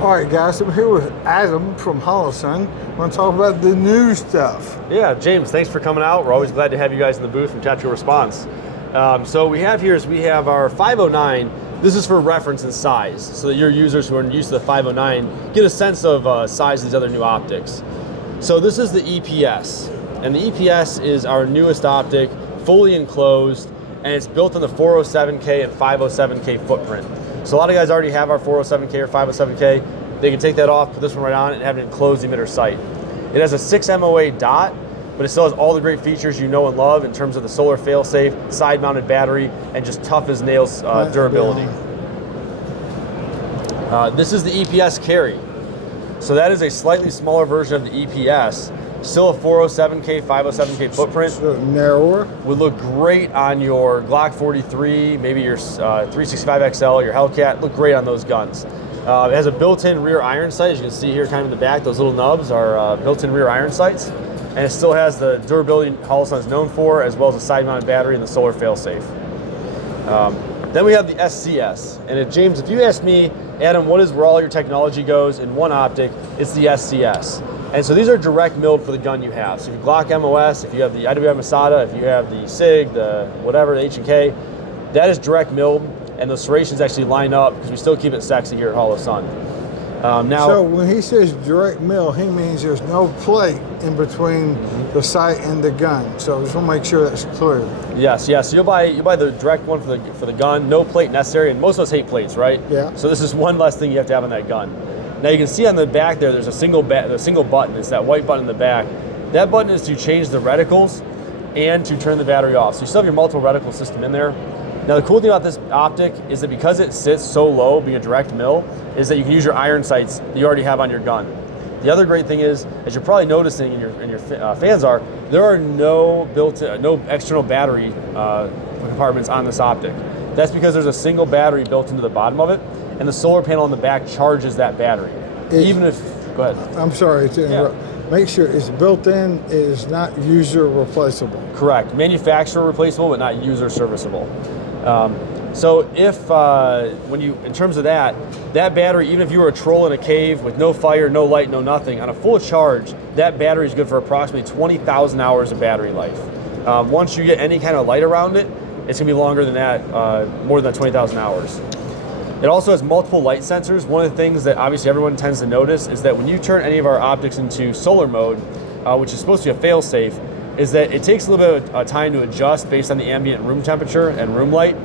All right, guys, I'm here with Adam from Holosun. I want to talk about the new stuff. Yeah, James, thanks for coming out. We're always glad to have you guys in the booth from Tactical Response. So what we have here is we have our 509. This is for reference and size, so that your users who are used to the 509 get a sense of size of these other new optics. So this is the EPS, and the EPS is our newest optic, fully enclosed, and it's built on the 407K and 507K footprint. So a lot of guys already have our 407K or 507K. They can take that off, put this one right on, and have an enclosed emitter sight. It has a 6 MOA dot, but it still has all the great features you know and love in terms of the solar fail-safe, side-mounted battery, and just tough as nails durability. This is the EPS carry. So that is a slightly smaller version of the EPS. Still a 407K, 507K footprint. So narrower. Would look great on your Glock 43, maybe your 365XL, your Hellcat. Look great on those guns. It has a built-in rear iron sight. As you can see here kind of in the back, those little nubs are built-in rear iron sights. And it still has the durability Holosun is known for, as well as a side-mounted battery and the solar fail-safe. Then we have the SCS. And James, if you ask me, Adam, what is where all your technology goes in one optic, it's the SCS. And so these are direct milled for the gun you have. So if you Glock MOS, if you have the IWM Masada, if you have the SIG, the whatever, the H&K, that is direct milled, and those serrations actually line up because we still keep it sexy here at Holosun. So when he says direct mill, he means there's no plate in between the sight and the gun. So I just want to make sure that's clear. Yes. So you'll buy the direct one for the gun, no plate necessary, and most of us hate plates, right? Yeah. So this is one less thing you have to have on that gun. Now you can see on the back there's a single button. It's that white button in the back. That button is to change the reticles and to turn the battery off. So you still have your multiple reticle system in there. Now the cool thing about this optic is that because it sits so low, being a direct mill, is that you can use your iron sights that you already have on your gun. The other great thing is, as you're probably noticing in your fans are, there are no external battery compartments on this optic. That's because there's a single battery built into the bottom of it, and the solar panel on the back charges that battery. Go ahead. I'm sorry to interrupt. Yeah. Make sure it's built in, it is not user replaceable. Correct. Manufacturer replaceable, but not user serviceable. So in terms of that battery, even if you were a troll in a cave with no fire, no light, no nothing, on a full charge, that battery is good for approximately 20,000 hours of battery life. Once you get any kind of light around it, it's gonna be longer than that, more than 20,000 hours. It also has multiple light sensors. One of the things that obviously everyone tends to notice is that when you turn any of our optics into solar mode, which is supposed to be a fail-safe, is that it takes a little bit of time to adjust based on the ambient room temperature and room light.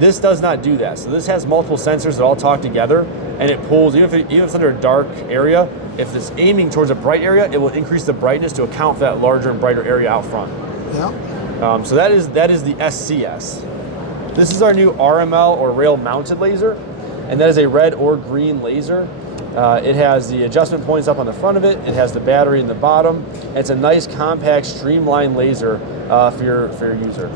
This does not do that. So this has multiple sensors that all talk together, and it pulls, even if it's under a dark area, if it's aiming towards a bright area, it will increase the brightness to account for that larger and brighter area out front. Yeah. So that is the SCS. This is our new RML or rail mounted laser, and that is a red or green laser. It has the adjustment points up on the front of it. It has the battery in the bottom. And it's a nice, compact, streamlined laser for your user.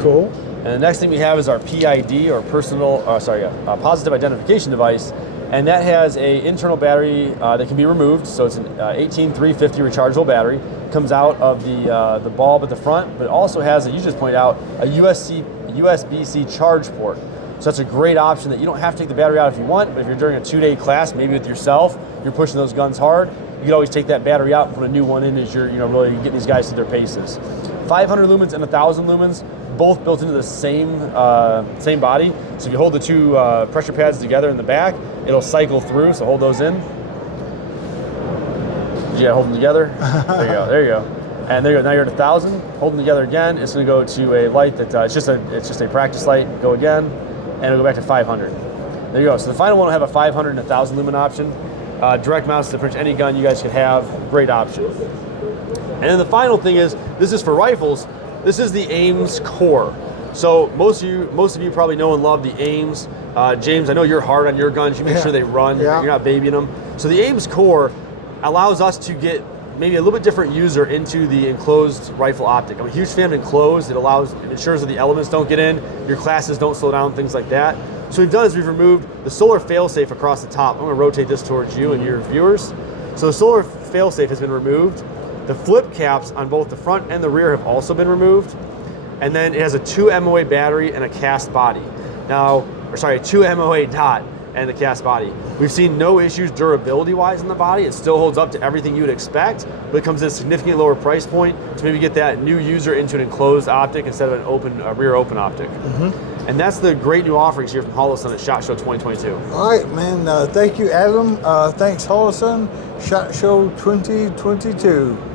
Cool. And the next thing we have is our PID, or positive identification device, and that has a internal battery that can be removed. So it's an 18350 rechargeable battery. Comes out of the bulb at the front, but it also has, as you just pointed out, a USB-C charge port. So that's a great option that you don't have to take the battery out if you want, but if you're during a 2-day class, maybe with yourself, you're pushing those guns hard, you can always take that battery out and put a new one in as you're really getting these guys to their paces. 500 lumens and 1,000 lumens, both built into the same body. So if you hold the two pressure pads together in the back, it'll cycle through, so hold those in. Yeah, hold them together. There you go. And there you go, now you're at 1,000. Hold them together again, it's gonna go to a light that, it's just a practice light. Go again, and it'll go back to 500. There you go, so the final one will have a 500 and 1,000 lumen option. Direct mounts to pretty much any gun you guys could have, great option. And then the final thing is, this is for rifles, this is the Ames Core. So most of you probably know and love the Ames. James, I know you're hard on your guns, you make sure they run, you're not babying them. So the Ames Core allows us to get maybe a little bit different user into the enclosed rifle optic. I'm a huge fan of enclosed. It ensures that the elements don't get in, your classes don't slow down, things like that. So what we've done is we've removed the solar failsafe across the top. I'm gonna rotate this towards you and your viewers. So the solar failsafe has been removed. The flip caps on both the front and the rear have also been removed. And then it has a 2 MOA battery and a cast body. Now, a 2 MOA dot. and the cast body. We've seen no issues durability-wise in the body. It still holds up to everything you would expect, but it comes at a significantly lower price point to maybe get that new user into an enclosed optic instead of an open, rear open optic. And that's the great new offerings here from Holosun at SHOT Show 2022. All right, man. Thank you, Adam. Thanks, Holosun. SHOT Show 2022.